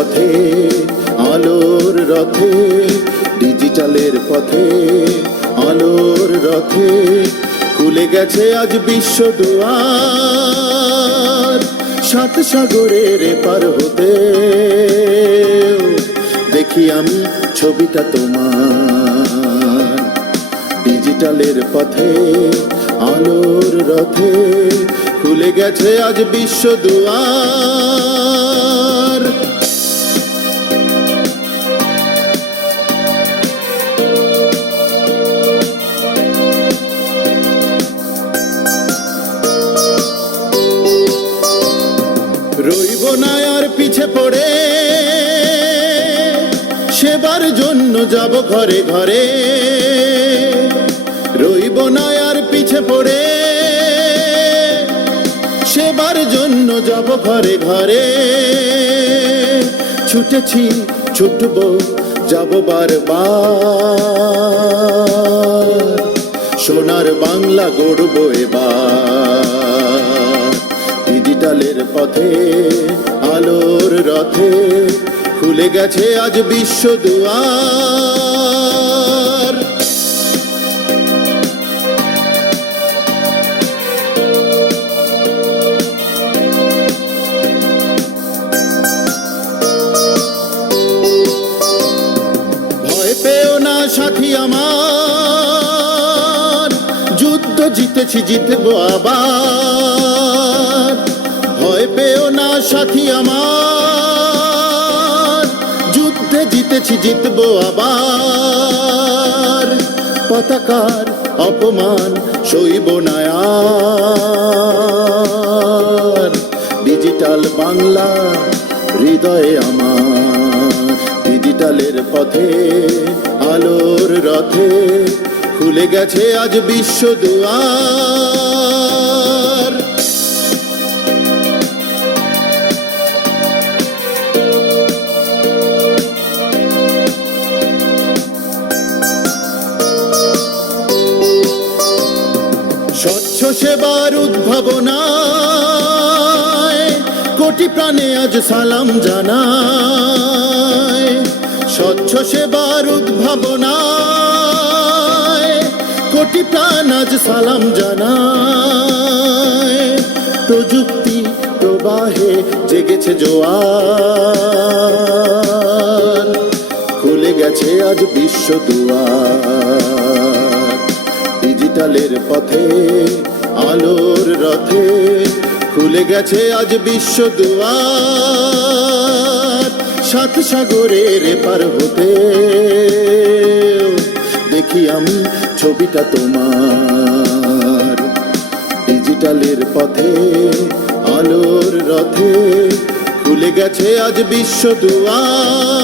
পথে, আলোর রথে, ডিজিটালের পথে, আলোর রথে খুলে গেছে আজ বিশ্ব দুয়ার। সাত সাগরের পার হতে দেখি আমি ছবিটা তোমার। ডিজিটালের পথে, আলোর রথে খুলে গেছে আজ বিশ্ব দুয়ার। রইব না আর পিছে পড়ে, সেবার জন্য যাব ঘরে ঘরে। রইব না আর পিছে পড়ে, সেবার জন্য যাব ঘরে ঘরে। ছুটেছি ছুটব যাব বারবার, সোনার বাংলা গড়ব এবার। ডিজিটালের পথে, আলোর রথে খুলে গেছে আজ বিশ্ব দুয়ার। ভয় পেও না সাথী আমার, যুদ্ধ জিতেছি জিতবো আবার। ভয় পেও না সাথী আমার, যুদ্ধে জিতেছি জিতবো আবার। পতাকার অপমান সইব না আর, ডিজিটাল বাংলা হৃদয়ে আমার। ডিজিটালের পথে, আলোর রথে খুলে গেছে আজ বিশ্ব দুয়ার। স্বচ্ছ সেবার উদ্ভাবনায় কোটি প্রাণে আজ সালাম জানায়। স্বচ্ছ সেবার উদ্ভাবনায় কোটি প্রাণ আজ সালাম জানায়। প্রযুক্তি প্রবাহে জেগেছে জোয়ার, খুলে গেছে আজ বিশ্ব দুয়ার। ডিজিটালের পথে, আলোর রথে খুলে গেছে আজ বিশ্ব দুয়ার। সাত সাগরের পার হতে দেখি আমি ছবিটা তোমার। ডিজিটালের পথে, আলোর রথে খুলে গেছে আজ বিশ্ব দুয়ার।